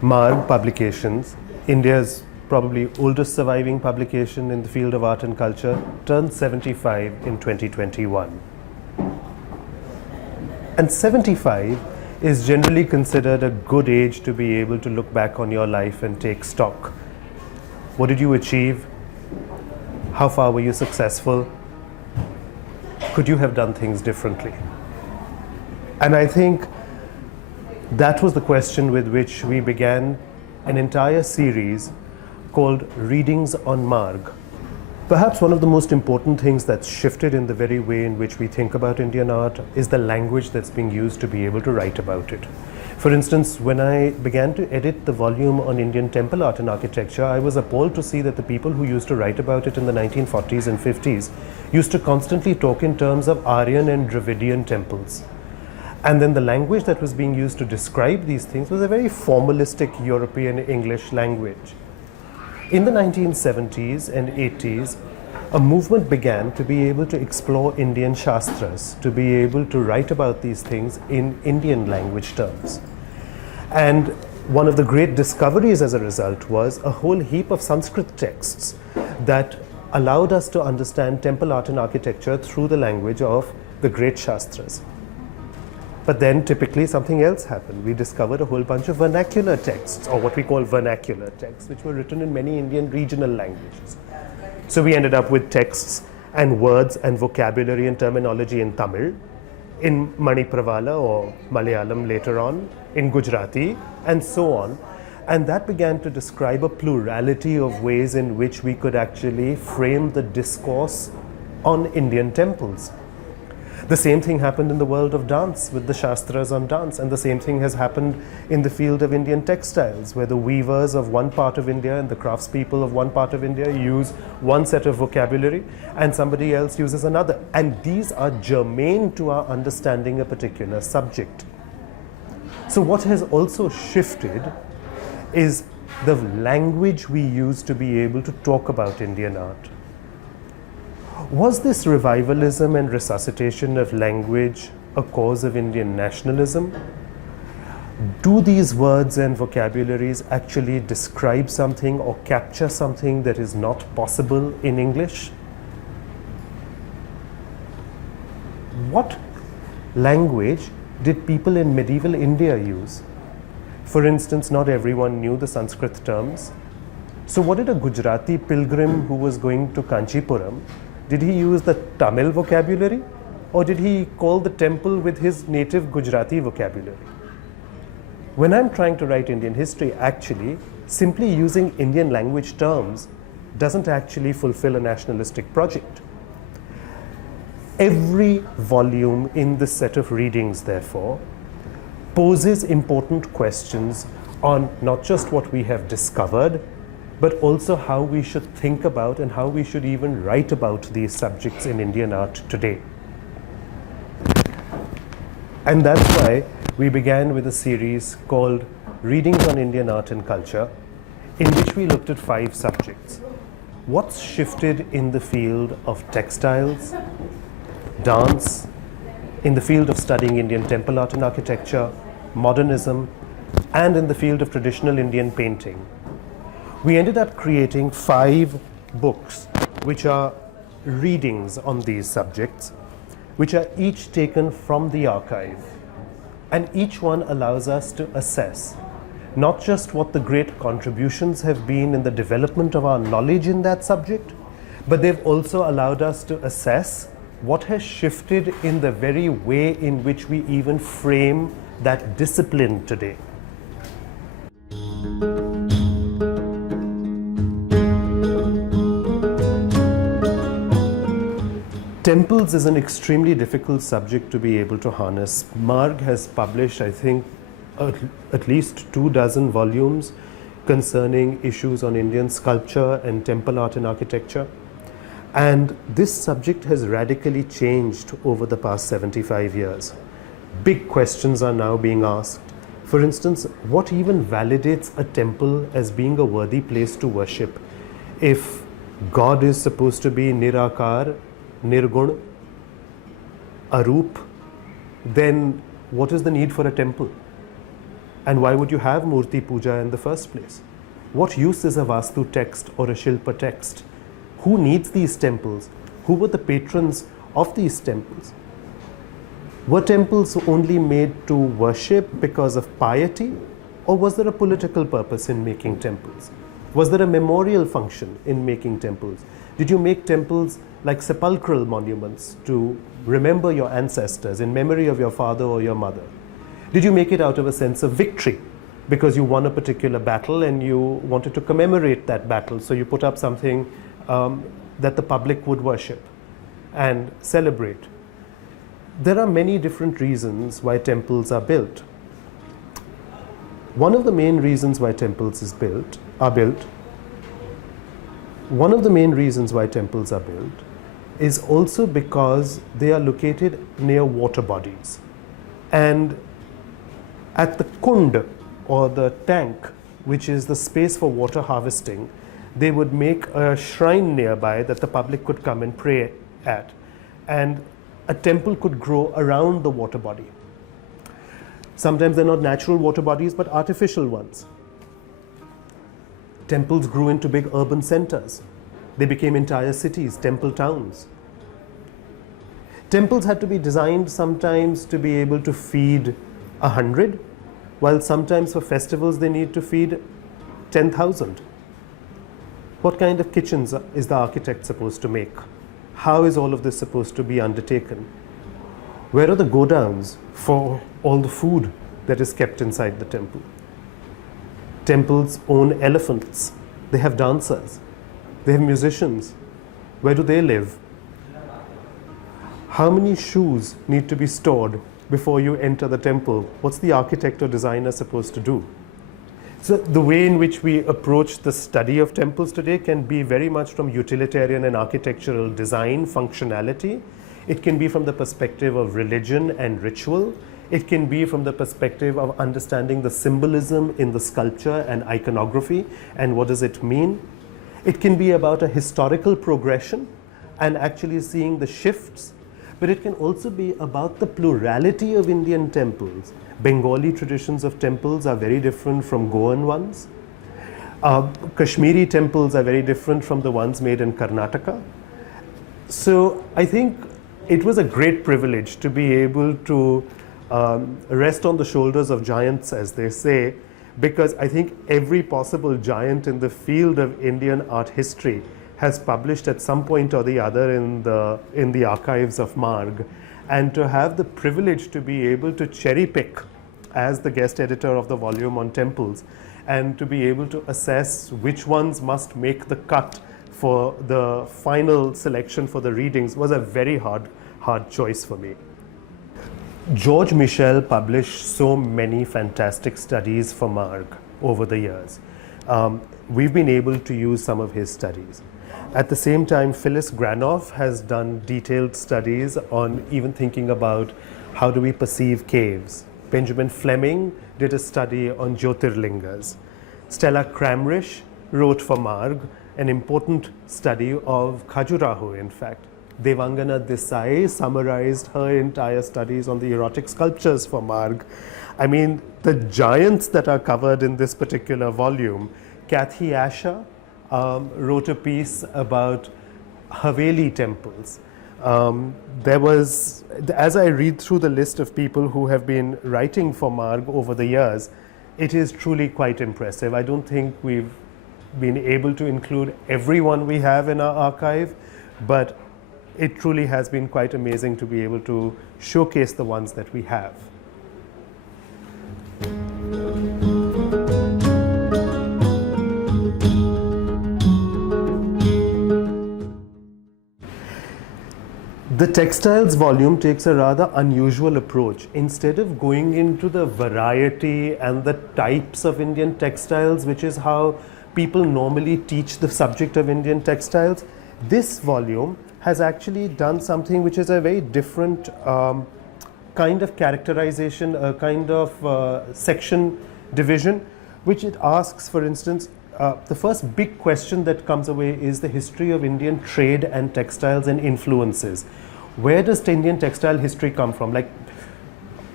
Marg Publications, India's probably oldest surviving publication in the field of art and culture, turned 75 in 2021. And 75 is generally considered a good age to be able to look back on your life and take stock. What did you achieve? How far were you successful? Could you have done things differently? And I think that was the question with which we began an entire series called Readings on Marg. Perhaps one of the most important things that's shifted in the very way in which we think about Indian art is the language that's being used to be able to write about it. For instance, when I began to edit the volume on Indian temple art and architecture, I was appalled to see that the people who used to write about it in the 1940s and 50s used to constantly talk in terms of Aryan and Dravidian temples. And then the language that was being used to describe these things was a very formalistic European English language. In the 1970s and 80s, a movement began to be able to explore Indian Shastras, to be able to write about these things in Indian language terms. And one of the great discoveries as a result was a whole heap of Sanskrit texts that allowed us to understand temple art and architecture through the language of the great Shastras. But then typically something else happened. We discovered a whole bunch of vernacular texts, or what we call vernacular texts, which were written in many Indian regional languages. So we ended up with texts and words and vocabulary and terminology in Tamil, in Manipravala or Malayalam later on, in Gujarati, and so on. And that began to describe a plurality of ways in which we could actually frame the discourse on Indian temples. The same thing happened in the world of dance with the Shastras on dance, and the same thing has happened in the field of Indian textiles, where the weavers of one part of India and the craftspeople of one part of India use one set of vocabulary and somebody else uses another. And these are germane to our understanding a particular subject. So what has also shifted is the language we use to be able to talk about Indian art. Was this revivalism and resuscitation of language a cause of Indian nationalism? Do these words and vocabularies actually describe something or capture something that is not possible in English? What language did people in medieval India use? For instance, not everyone knew the Sanskrit terms. So what did a Gujarati pilgrim who was going to Kanchipuram, did he use the Tamil vocabulary, or did he call the temple with his native Gujarati vocabulary? When I'm trying to write Indian history, actually, simply using Indian language terms doesn't actually fulfill a nationalistic project. Every volume in this set of readings, therefore, poses important questions on not just what we have discovered, but also how we should think about and how we should even write about these subjects in Indian art today. And that's why we began with a series called Readings on Indian Art and Culture, in which we looked at 5 subjects. What's shifted in the field of textiles, dance, in the field of studying Indian temple art and architecture, modernism, and in the field of traditional Indian painting. We ended up creating 5 books which are readings on these subjects, which are each taken from the archive. And each one allows us to assess not just what the great contributions have been in the development of our knowledge in that subject, but they've also allowed us to assess what has shifted in the very way in which we even frame that discipline today. Temples is an extremely difficult subject to be able to harness. Marg has published, I think, at least 24 volumes concerning issues on Indian sculpture and temple art and architecture. And this subject has radically changed over the past 75 years. Big questions are now being asked. For instance, what even validates a temple as being a worthy place to worship? If God is supposed to be Nirakar, Nirgun, arup, then what is the need for a temple? And why would you have Murti Puja in the first place? What use is a Vastu text or a Shilpa text? Who needs these temples? Who were the patrons of these temples? Were temples only made to worship because of piety, or was there a political purpose in making temples? Was there a memorial function in making temples? Did you make temples like sepulchral monuments to remember your ancestors in memory of your father or your mother? Did you make it out of a sense of victory because you won a particular battle and you wanted to commemorate that battle, so you put up something that the public would worship and celebrate? There are many different reasons why temples are built. One of the main reasons why temples is also because they are located near water bodies. And at the kund, or the tank, which is the space for water harvesting, they would make a shrine nearby that the public could come and pray at. And a temple could grow around the water body. Sometimes they're not natural water bodies, but artificial ones. Temples grew into big urban centers. They became entire cities, temple towns. Temples had to be designed sometimes to be able to feed 100, while sometimes for festivals they need to feed 10,000. What kind of kitchens is the architect supposed to make? How is all of this supposed to be undertaken? Where are the godowns for all the food that is kept inside the temple? Temples own elephants. They have dancers. They have musicians. Where do they live? How many shoes need to be stored before you enter the temple? What's the architect or designer supposed to do? So the way in which we approach the study of temples today can be very much from utilitarian and architectural design, functionality. It can be from the perspective of religion and ritual. It can be from the perspective of understanding the symbolism in the sculpture and iconography and what does it mean. It can be about a historical progression and actually seeing the shifts. But it can also be about the plurality of Indian temples. Bengali traditions of temples are very different from Goan ones. Kashmiri temples are very different from the ones made in Karnataka. So I think it was a great privilege to be able to rest on the shoulders of giants, as they say, because I think every possible giant in the field of Indian art history has published at some point or the other in the archives of Marg. And to have the privilege to be able to cherry pick as the guest editor of the volume on temples and to be able to assess which ones must make the cut for the final selection for the readings was a very hard choice for me. George Michel published so many fantastic studies for Marg over the years. We've been able to use some of his studies. At the same time, Phyllis Granoff has done detailed studies on even thinking about how do we perceive caves. Benjamin Fleming did a study on Jyotirlingas. Stella Kramrisch wrote for Marg an important study of Khajuraho, in fact. Devangana Desai summarized her entire studies on the erotic sculptures for Marg. I mean, the giants that are covered in this particular volume. Kathy Asher wrote a piece about Haveli temples. There was, as I read through the list of people who have been writing for Marg over the years, it is truly quite impressive. I don't think we've been able to include everyone we have in our archive, but it truly has been quite amazing to be able to showcase the ones that we have. The textiles volume takes a rather unusual approach. Instead of going into the variety and the types of Indian textiles, which is how people normally teach the subject of Indian textiles, this volume has actually done something which is a very different kind of characterization, a kind of section division, which it asks, for instance, the first big question that comes away is the history of Indian trade and textiles and influences. where does Indian textile history come from? Like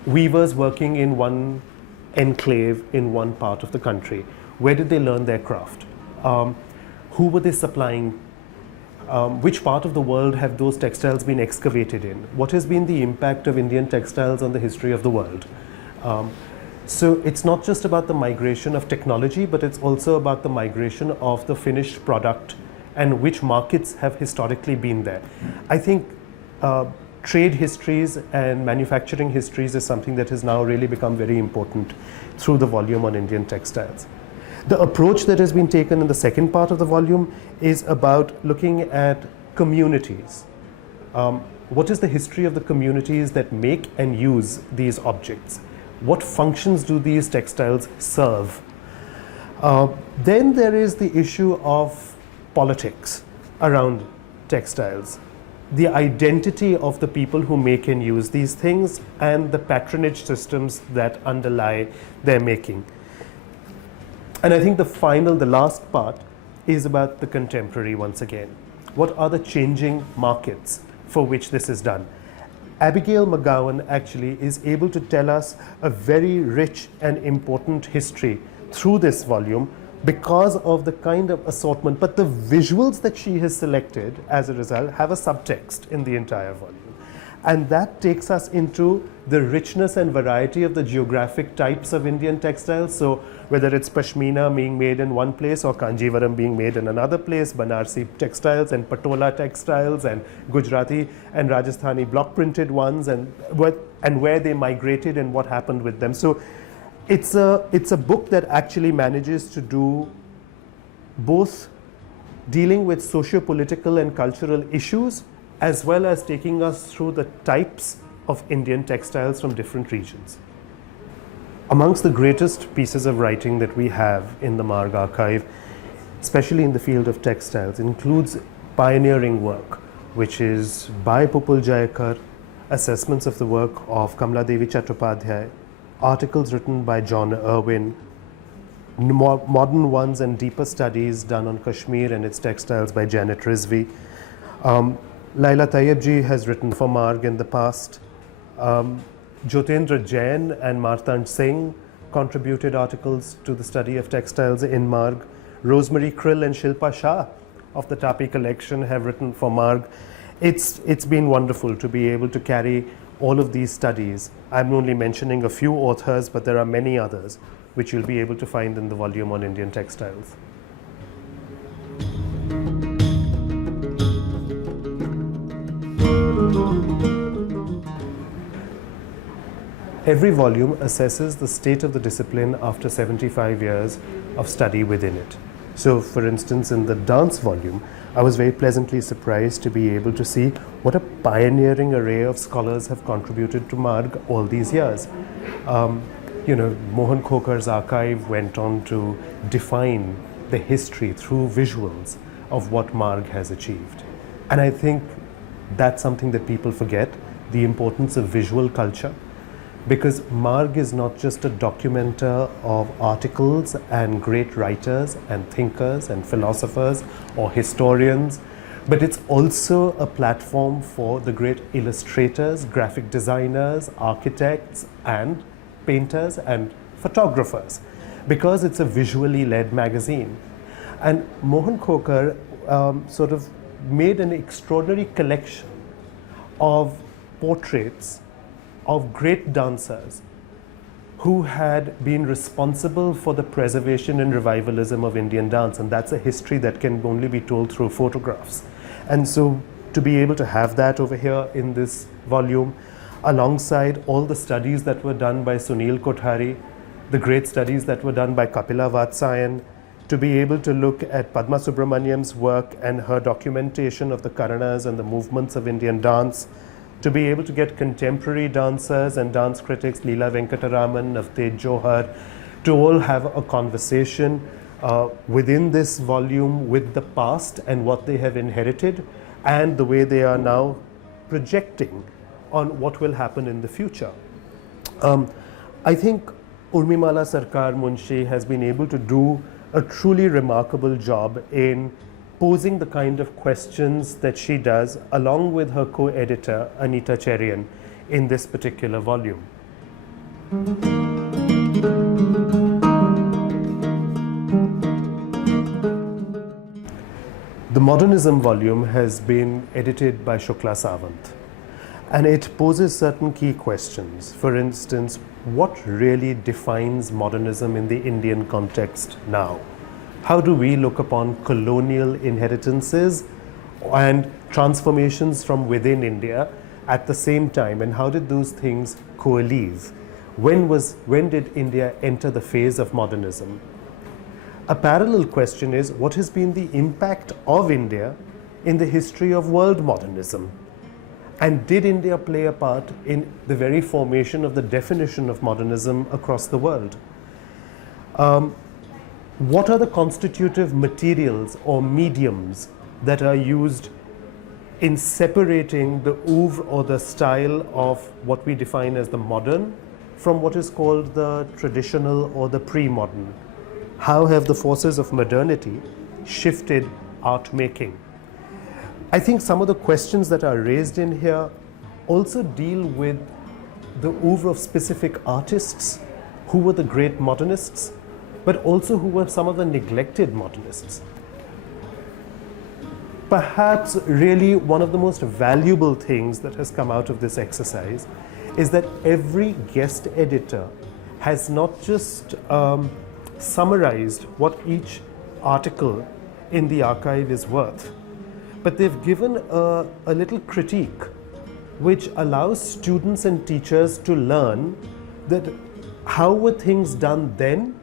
weavers working in one enclave in one part of the country. Where did they learn their craft? Who were they supplying? Which part of the world have those textiles been excavated in? What has been the impact of Indian textiles on the history of the world? So it's not just about the migration of technology, but it's also about the migration of the finished product and which markets have historically been there. I think trade histories and manufacturing histories is something that has now really become very important through the volume on Indian textiles. The approach that has been taken in the second part of the volume is about looking at communities. What is the history of the communities that make and use these objects? What functions do these textiles serve? Then there is the issue of politics around textiles, the identity of the people who make and use these things, and the patronage systems that underlie their making. And I think the last part is about the contemporary once again. What are the changing markets for which this is done? Abigail McGowan actually is able to tell us a very rich and important history through this volume because of the kind of assortment, but the visuals that she has selected as a result have a subtext in the entire volume. And that takes us into the richness and variety of the geographic types of Indian textiles. So whether it's Pashmina being made in one place or Kanjivaram being made in another place, Banarsi textiles and Patola textiles and Gujarati and Rajasthani block printed ones, and where they migrated and what happened with them. So it's a book that actually manages to do both dealing with socio-political and cultural issues, as well as taking us through the types of Indian textiles from different regions. Amongst the greatest pieces of writing that we have in the Marg archive, especially in the field of textiles, includes pioneering work, which is by Pupul Jayakar, assessments of the work of Kamla Devi Chattopadhyay, articles written by John Irwin, modern ones and deeper studies done on Kashmir and its textiles by Janet Rizvi. Laila Tayyibji has written for Marg in the past. Jyotendra Jain and Martand Singh contributed articles to the study of textiles in Marg. Rosemary Krill and Shilpa Shah of the Tapi collection have written for Marg. It's been wonderful to be able to carry all of these studies. I'm only mentioning a few authors, but there are many others which you'll be able to find in the volume on Indian textiles. Every volume assesses the state of the discipline after 75 years of study within it. So, for instance, in the dance volume, I was very pleasantly surprised to be able to see what a pioneering array of scholars have contributed to Marg all these years. Mohan Khokar's archive went on to define the history through visuals of what Marg has achieved. And I think that's something that people forget, the importance of visual culture. Because Marg is not just a documenter of articles and great writers and thinkers and philosophers or historians, but it's also a platform for the great illustrators, graphic designers, architects, and painters and photographers, because it's a visually led magazine. And Mohan Khokar sort of made an extraordinary collection of portraits of great dancers who had been responsible for the preservation and revivalism of Indian dance, and that's a history that can only be told through photographs. And so to be able to have that over here in this volume, alongside all the studies that were done by Sunil Kothari, the great studies that were done by Kapila Vatsayan, to be able to look at Padma Subramaniam's work and her documentation of the Karanas and the movements of Indian dance, to be able to get contemporary dancers and dance critics, Leela Venkataraman, Navtej Johar, to all have a conversation within this volume with the past and what they have inherited and the way they are now projecting on what will happen in the future. I think Urmimala Sarkar Munsi has been able to do a truly remarkable job in posing the kind of questions that she does, along with her co-editor, Anita Cherian, in this particular volume. The Modernism volume has been edited by Shukla Sawant, and it poses certain key questions. For instance, what really defines modernism in the Indian context now? How do we look upon colonial inheritances and transformations from within India at the same time, and how did those things coalesce? When did India enter the phase of modernism? A parallel question is, what has been the impact of India in the history of world modernism? And did India play a part in the very formation of the definition of modernism across the world? What are the constitutive materials or mediums that are used in separating the oeuvre or the style of what we define as the modern from what is called the traditional or the pre-modern? How have the forces of modernity shifted art making? I think some of the questions that are raised in here also deal with the oeuvre of specific artists who were the great modernists, but also who were some of the neglected modernists. Perhaps really one of the most valuable things that has come out of this exercise is that every guest editor has not just summarized what each article in the archive is worth, but they've given a little critique which allows students and teachers to learn that how were things done then,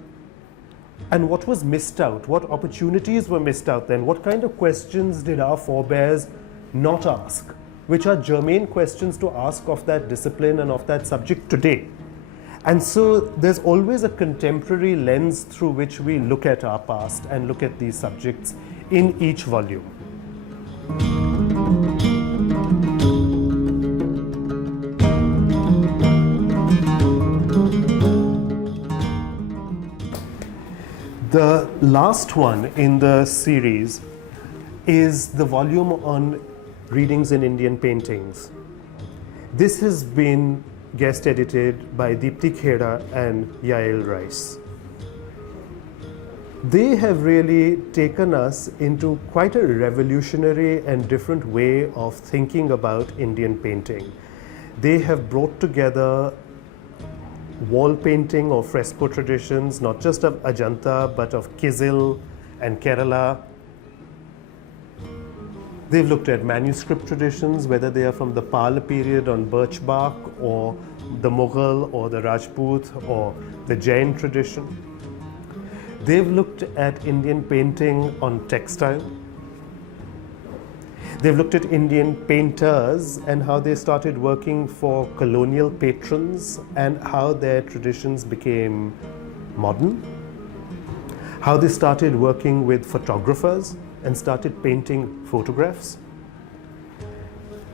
and what was missed out, what opportunities were missed out then, what kind of questions did our forebears not ask, which are germane questions to ask of that discipline and of that subject today. And so there's always a contemporary lens through which we look at our past and look at these subjects in each volume. The last one in the series is the volume on readings in Indian paintings. This has been guest edited by Dipti Khera and Yael Rice. They have really taken us into quite a revolutionary and different way of thinking about Indian painting. They have brought together wall painting or fresco traditions, not just of Ajanta, but of Kizil and Kerala. They've looked at manuscript traditions, whether they are from the Pal period on birch bark, or the Mughal, or the Rajput, or the Jain tradition. They've looked at Indian painting on textile. They've looked at Indian painters and how they started working for colonial patrons and how their traditions became modern. How they started working with photographers and started painting photographs.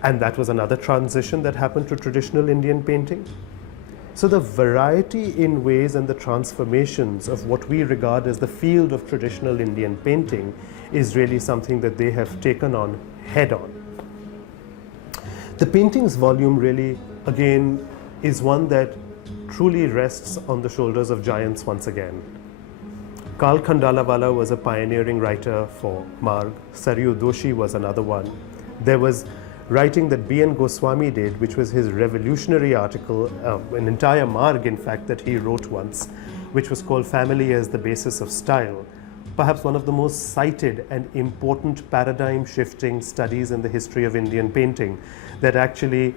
And that was another transition that happened to traditional Indian painting. So the variety in ways and the transformations of what we regard as the field of traditional Indian painting is really something that they have taken on head on. The paintings volume really, again, is one that truly rests on the shoulders of giants once again. Karl Khandalawala was a pioneering writer for Marg. Saryu Doshi was another one. There was writing that B.N. Goswami did, which was his revolutionary article, an entire Marg, in fact, that he wrote once, which was called Family as the Basis of Style. Perhaps one of the most cited and important paradigm-shifting studies in the history of Indian painting that actually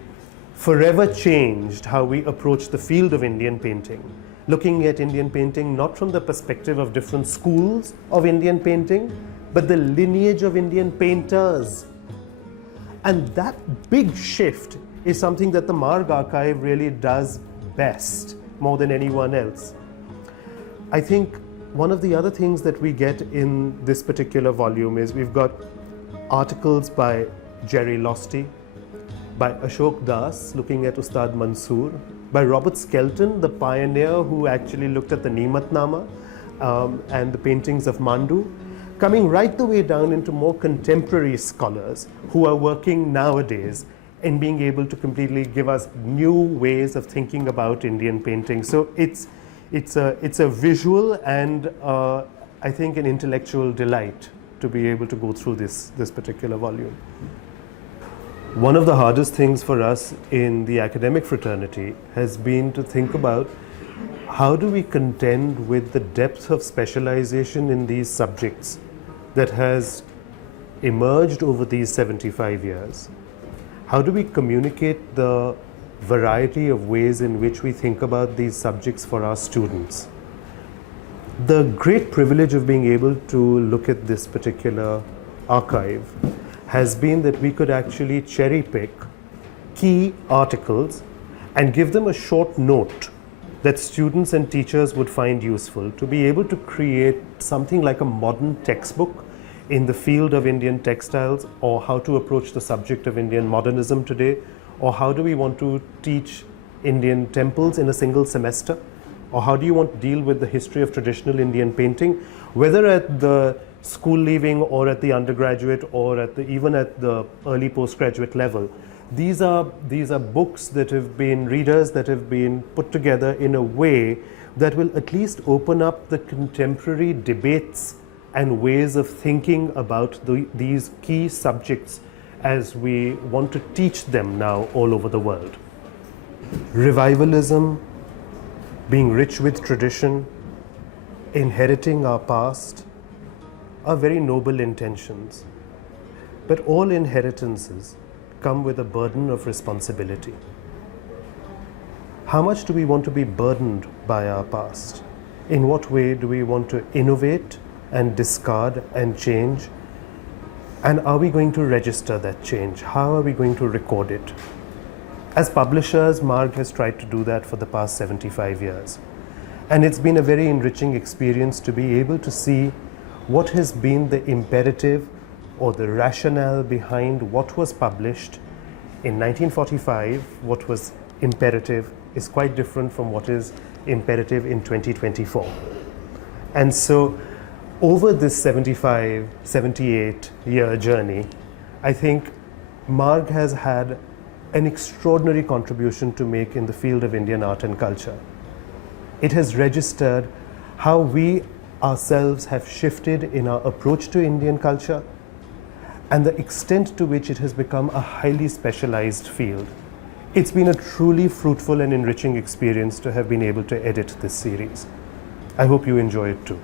forever changed how we approach the field of Indian painting. Looking at Indian painting not from the perspective of different schools of Indian painting, but the lineage of Indian painters. And that big shift is something that the Marg archive really does best, more than anyone else. I think one of the other things that we get in this particular volume is we've got articles by Jerry Losty, by Ashok Das looking at Ustad Mansoor, by Robert Skelton, the pioneer who actually looked at the Nimatnama and the paintings of Mandu, coming right the way down into more contemporary scholars who are working nowadays and being able to completely give us new ways of thinking about Indian painting. So it's a visual and I think an intellectual delight to be able to go through this particular volume. One of the hardest things for us in the academic fraternity has been to think about how do we contend with the depth of specialization in these subjects that has emerged over these 75 years. How do we communicate the variety of ways in which we think about these subjects for our students? The great privilege of being able to look at this particular archive has been that we could actually cherry pick key articles and give them a short note that students and teachers would find useful to be able to create something like a modern textbook in the field of Indian textiles, or how to approach the subject of Indian modernism today, or how do we want to teach Indian temples in a single semester, or how do you want to deal with the history of traditional Indian painting, whether at the school leaving or at the undergraduate or even at the early postgraduate level. These are books that have been readers that have been put together in a way that will at least open up the contemporary debates and ways of thinking about these key subjects as we want to teach them now all over the world. Revivalism, being rich with tradition, inheriting our past, are very noble intentions. But all inheritances come with a burden of responsibility. How much do we want to be burdened by our past? In what way do we want to innovate and discard and change? And are we going to register that change? How are we going to record it? As publishers, Marg has tried to do that for the past 75 years. And it's been a very enriching experience to be able to see what has been the imperative or the rationale behind what was published in 1945. What was imperative is quite different from what is imperative in 2024. And so over this 75, 78 year journey, I think Marg has had an extraordinary contribution to make in the field of Indian art and culture. It has registered how we ourselves have shifted in our approach to Indian culture and the extent to which it has become a highly specialized field. It's been a truly fruitful and enriching experience to have been able to edit this series. I hope you enjoy it too.